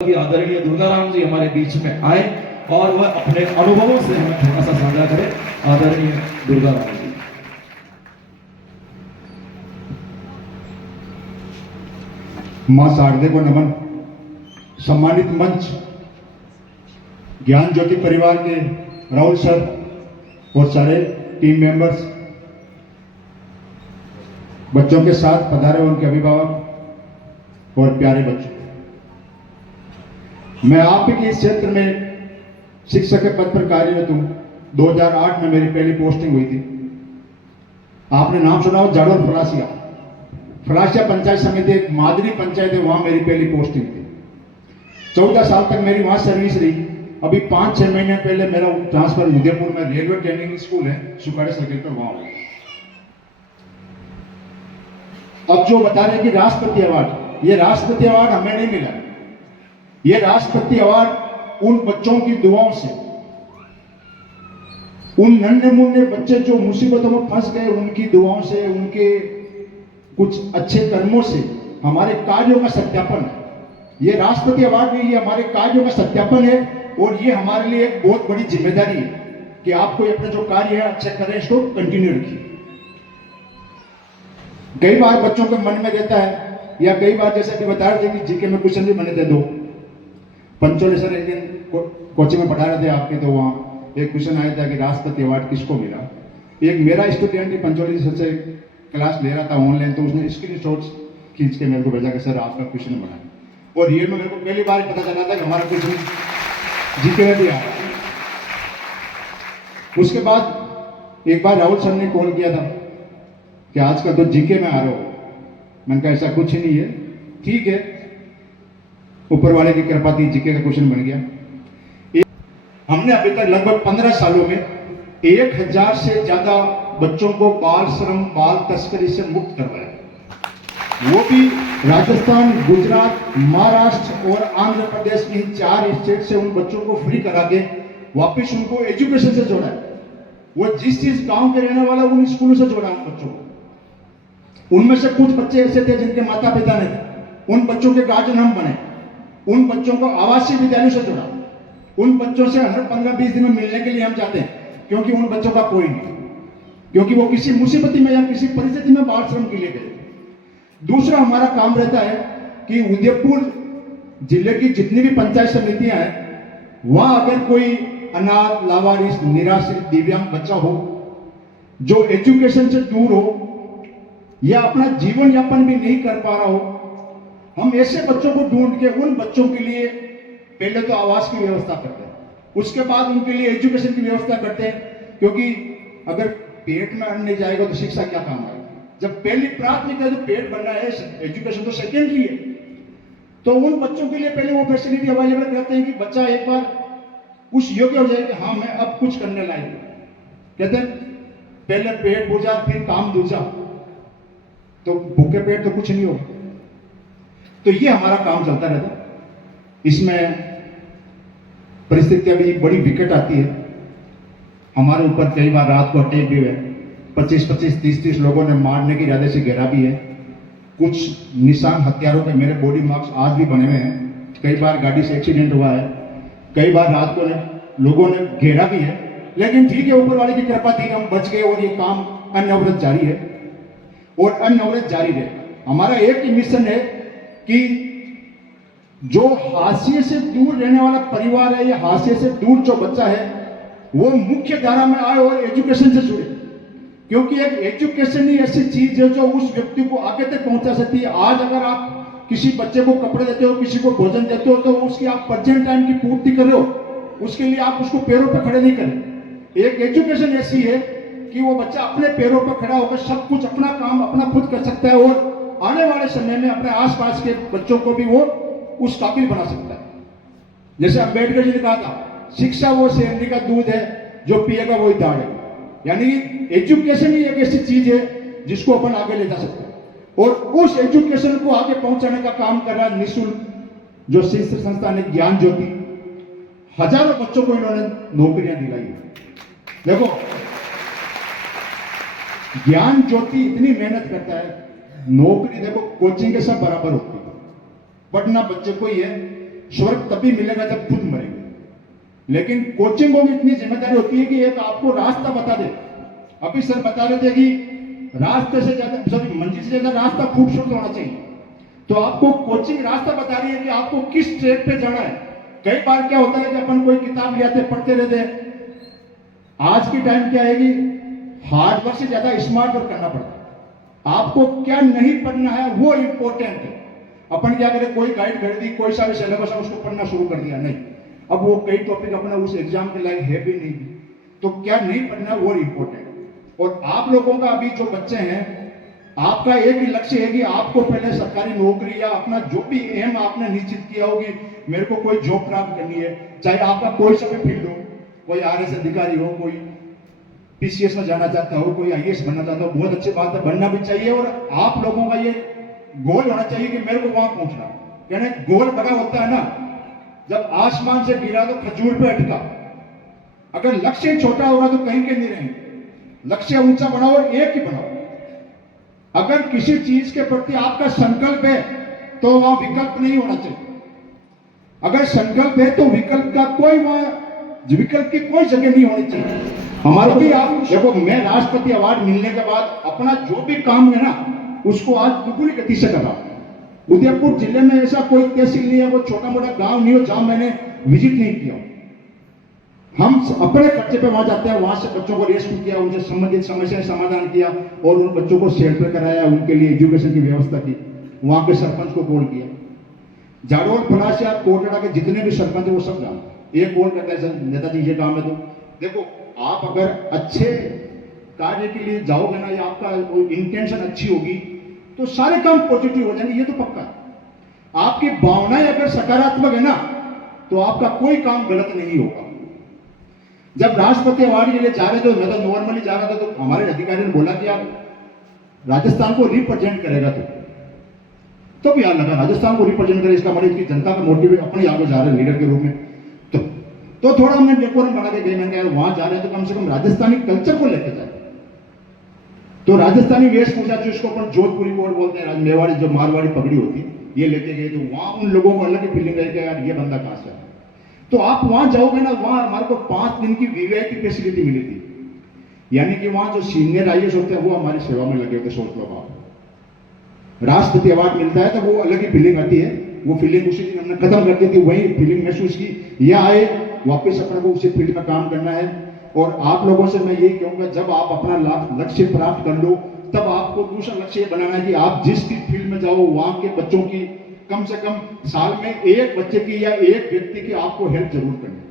कि आदरणीय दुर्गाराम जी हमारे बीच में आए और वह अपने अनुभवों से हमें थोड़ा सा साझा करें। आदरणीय दुर्गाराम जी। मां शारदे को नमन। सम्मानित मंच, ज्ञान ज्योति परिवार के राहुल सर और सारे टीम मेंबर्स, बच्चों के साथ पधारे उनके अभिभावक और प्यारे बच्चों, मैं आप ही के इस क्षेत्र में शिक्षक के पद पर कार्यरत हूं। 2008 में मेरी पहली पोस्टिंग हुई थी। आपने नाम सुना हो जाडोर फलासिया, फलासिया पंचायत समिति एक मादरी पंचायत है, वहां मेरी पहली पोस्टिंग थी। 14 साल तक मेरी वहां सर्विस रही। अभी 5-6 महीने पहले मेरा ट्रांसफर उदयपुर में रेलवे ट्रेनिंग स्कूल है सुखाड़े सर्किल पर, वहां हुआ। अब जो बता रहे कि राष्ट्रपति अवार्ड, ये राष्ट्रपति अवार्ड हमें नहीं मिला। ये राष्ट्रपति अवार्ड उन बच्चों की दुआओं से, उन नन्हे मुन्ने बच्चे जो मुसीबतों में फंस गए, उनकी दुआओं से, उनके कुछ अच्छे कर्मों से हमारे कार्यों का सत्यापन है। ये राष्ट्रपति अवार्ड नहीं, ये हमारे कार्यों का सत्यापन है। और ये हमारे लिए एक बहुत बड़ी जिम्मेदारी है कि आपको अपने जो कार्य है अच्छे करें, इसको कंटिन्यू रखिए। कई बार बच्चों के मन में रहता है, या कई बार जैसे अभी बता रहे थे कि जीके में क्वेश्चन भी बने थे 2। पंचोली सर एक दिन कोचिंग में पढ़ा रहे थे आपके, तो वहाँ एक क्वेश्चन आया था कि राष्ट्रपति अवार्ड किसको मिला। एक मेरा स्टूडेंट ही पंचोली सर से क्लास ले रहा था ऑनलाइन, तो उसने स्क्रीनशॉट्स खींच के मेरे को भेजा कि सर आपका क्वेश्चन बना। और रियल में मेरे को पहली बार पता चला था कि हमारा क्वेश्चन जीके में भी आ रहा है। उसके बाद एक बार राहुल सर ने कॉल किया था कि आजकल तो जीके में आ रहे हो। मैंने कहा ऐसा कुछ नहीं है, ठीक है, ऊपर वाले की कृपा थी, जीके का क्वेश्चन बन गया। हमने अभी तक लगभग 15 सालों में 1000 से ज्यादा बच्चों को बाल श्रम, बाल तस्करी से मुक्त करवाया, वो भी राजस्थान, गुजरात, महाराष्ट्र और आंध्र प्रदेश की 4 स्टेट से उन बच्चों को फ्री करा के वापिस उनको एजुकेशन से जोड़ा है। वो जिस गांव के रहने वाला उन स्कूलों से जोड़ा उन बच्चों को। उनमें से कुछ बच्चे ऐसे थे जिनके माता पिता ने, उन बच्चों के गार्जियन हम बने, उन बच्चों को आवासीय विद्यालयों से जोड़ा। उन बच्चों से हर 15-20 दिन में मिलने के लिए हम चाहते हैं, क्योंकि उन बच्चों का कोई नहीं, क्योंकि वो किसी मुसीबती में या किसी परिस्थिति में बाल श्रम के लिए गए। दूसरा हमारा काम रहता है कि उदयपुर जिले की जितनी भी पंचायत समितियां हैं, वहां अगर कोई अनाथ, लावारिस, निराश्रित, दिव्यांग बच्चा हो जो एजुकेशन से दूर हो या अपना जीवन यापन भी नहीं कर पा रहा हो, हम ऐसे बच्चों को ढूंढ के उन बच्चों के लिए पहले तो आवास की व्यवस्था करते हैं, उसके बाद उनके लिए एजुकेशन की व्यवस्था करते हैं। क्योंकि अगर पेट में अन्न नहीं जाएगा तो शिक्षा क्या काम आएगी। जब पहली प्राथमिकता तो पेट बनना है, एजुकेशन तो सेकेंडरी है। तो उन बच्चों के लिए पहले वो फैसिलिटी अवेलेबल करते हैं कि बच्चा एक बार उस योग्य हो जाए कि हाँ मैं अब कुछ करने लायक हूं। कहते हैं पहले पेट पूजा फिर काम दूजा, तो भूखे पेट तो कुछ नहीं होगा। तो ये हमारा काम चलता रहता। इसमें परिस्थितियां भी बड़ी विकट आती है। हमारे ऊपर कई बार रात को अटैक भी हुए, 25-25, 30-30 लोगों ने मारने की इरादे से घेरा भी है। कुछ निशान हथियारों पे मेरे बॉडी मार्क्स आज भी बने हुए हैं। कई बार गाड़ी से एक्सीडेंट हुआ है, कई बार रात को लोगों ने घेरा भी है, लेकिन ठीक है, ऊपर वाले की कृपा थी, हम बच गए और ये काम अनवरत जारी है और अनवरत जारी रहेगा। हमारा एक ही मिशन है कि जो हाशिए से दूर रहने वाला परिवार है या हाशिए से दूर जो बच्चा है वो मुख्य धारा में आए और एजुकेशन से जुड़े। क्योंकि एक एजुकेशन ही ऐसी चीज है जो उस व्यक्ति को आगे तक पहुंचा सकती है। आज अगर आप किसी बच्चे को कपड़े देते हो, किसी को भोजन देते हो, तो उसकी आप प्रेजेंट टाइम की पूर्ति कर रहे हो, उसके लिए आप उसको पैरों पर खड़े नहीं करें। एक एजुकेशन ऐसी है कि वो बच्चा अपने पैरों पर खड़ा होकर सब कुछ अपना काम अपना खुद कर सकता है और आने वाले समय में अपने आसपास के बच्चों को भी वो उस काबिल बना सकता है। जैसे अम्बेडकर जी ने कहा था, शिक्षा वो शेरनी का दूध है, जो पिएगा वही दाढ़ेगा। यानी एजुकेशन ही एक ऐसी चीज है जिसको अपन आगे ले जा सकते हैं, और उस एजुकेशन को आगे पहुंचाने का काम कर रहा है निःशुल्क जो शिक्षा संस्थान है ज्ञान ज्योति। हजारों बच्चों को इन्होंने नौकरियां दिलाई है। देखो, ज्ञान ज्योति इतनी मेहनत करता है, नौकरी देखो कोचिंग के सब बराबर होती है, पढ़ना बच्चे को ही है, स्वर्ग तभी मिलेगा जब खुद मरेंगे। लेकिन कोचिंगों की इतनी जिम्मेदारी होती है कि एक आपको रास्ता बता दे। अभी सर बता रहे थे कि रास्ते से ज्यादा, सॉरी, मंजिल से ज्यादा रास्ता खूबसूरत होना चाहिए। तो आपको कोचिंग रास्ता बता रही है कि आपको किस ट्रैक पे जाना है। कई बार क्या होता है कि अपन कोई किताब ले आते पढ़ते रहते हैं। आज की टाइम क्या है कि हार्ड वर्क से ज्यादा स्मार्ट वर्क करना पड़ता है। आपको क्या नहीं पढ़ना है वो इंपॉर्टेंट है। अपन क्या करें, कोई गाइड खरीदी, कोई सा भी सिलेबस है उसको पढ़ना शुरू कर दिया, नहीं, अब वो कई टॉपिक अपना उस एग्जाम के लायक है भी नहीं। तो क्या नहीं पढ़ना वो इंपॉर्टेंट। और आप लोगों का अभी जो बच्चे हैं, आपका एक ही लक्ष्य है कि आपको पहले सरकारी नौकरी या अपना जो भी एम आपने निश्चित किया होगी, मेरे को कोई जॉब प्राप्त करनी है, चाहे आपका कोई सा भी फील्ड हो, कोई आरएस अधिकारी हो, कोई पीसीएस में जाना चाहता हो, कोई आईएएस बनना चाहता हो, बहुत अच्छी बात है, बनना भी चाहिए। और आप लोगों का ये गोल होना चाहिए कि मेरे को वहां पहुंचना। कहने गोल बड़ा होता है ना, जब आसमान से गिरा तो खजूर पे अटका। अगर लक्ष्य छोटा होगा तो कहीं के नहीं रहेंगे। लक्ष्य ऊंचा बनाओ, एक ही बनाओ। अगर किसी चीज के प्रति आपका संकल्प है तो वहां विकल्प नहीं होना चाहिए। अगर संकल्प है तो विकल्प का कोई वहां विकल्प की कोई जगह नहीं होनी चाहिए। हमारा भी आप देखो, मैं राष्ट्रपति अवार्ड मिलने के बाद अपना जो भी काम है ना उसको आज दुगुनी गति से कर रहा हूं। उदयपुर जिले में ऐसा कोई तहसील नहीं है, कोई छोटा मोटा गांव नहीं हो जहां मैंने विजिट नहीं किया। हम अपने खर्चे पे वहां जाते हैं, वहां से बच्चों को रेस्क्यू किया, उनसे संबंधित समस्याएं समाधान किया और उन बच्चों को शेल्टर कराया, उनके लिए एजुकेशन की व्यवस्था की। वहां के सरपंच को कॉल किया। जाडोल, पलाशिया, कोटड़ा के जितने भी सरपंच है वो सब जानते। एक कॉल करता है, सर नेताजी ये काम है। तो देखो, आप अगर अच्छे कार्य के लिए जाओगे ना, या आपका इंटेंशन अच्छी होगी तो सारे काम पॉजिटिव हो जाएंगे, ये तो पक्का है। आपकी भावनाएं अगर सकारात्मक है ना तो आपका कोई काम गलत नहीं होगा। जब राष्ट्रपति अवार्ड के लिए जा रहे थे, मैं तो नॉर्मली जा रहा था, तो हमारे अधिकारी ने बोला कि आप राजस्थान को रिप्रेजेंट करेगा। तो भी यार लगा राजस्थान को रिप्रेजेंट करे, इसका मतलब कि जनता का मोटिव अपने आगे जा रहे हैं लीडर के रूप में। तो थोड़ा हमने डेकोरम बना के गए, मैंने कहा वहां जा रहे हैं तो कम से कम राजस्थानी कल्चर को लेकर जाए। तो राजस्थानी वेशभूषा जो इसको अपन जोधपुरी कोट बोलते हैं, मेवाड़ी जो मारवाड़ी पगड़ी होती है, ये लेके गए। तो वहां उन लोगों को अलग ही फीलिंग है कि यार ये बंदा कहां से है। तो आप वहां जाओगे ना, वहां हमारे को 5 दिन की वीवीआईपी फैसिलिटी मिली थी। यानी कि वहां जो सीनियर आईएएस होते हैं वो हमारी सेवा में लगे होते। सोच लो आप, राष्ट्रपति अवार्ड मिलता है तो वो अलग ही फीलिंग आती है। वो फीलिंग उसी दिन हमने खत्म कर दी थी, वही फीलिंग महसूस की। यह आए वापस अपने को उसी फील्ड में काम करना है। और आप लोगों से मैं यही कहूंगा, जब आप अपना लक्ष्य प्राप्त कर लो तब आपको दूसरा लक्ष्य बनाना है कि आप जिस भी फील्ड में जाओ वहां के बच्चों की कम से कम साल में एक बच्चे की या एक व्यक्ति की आपको हेल्प जरूर करनी है।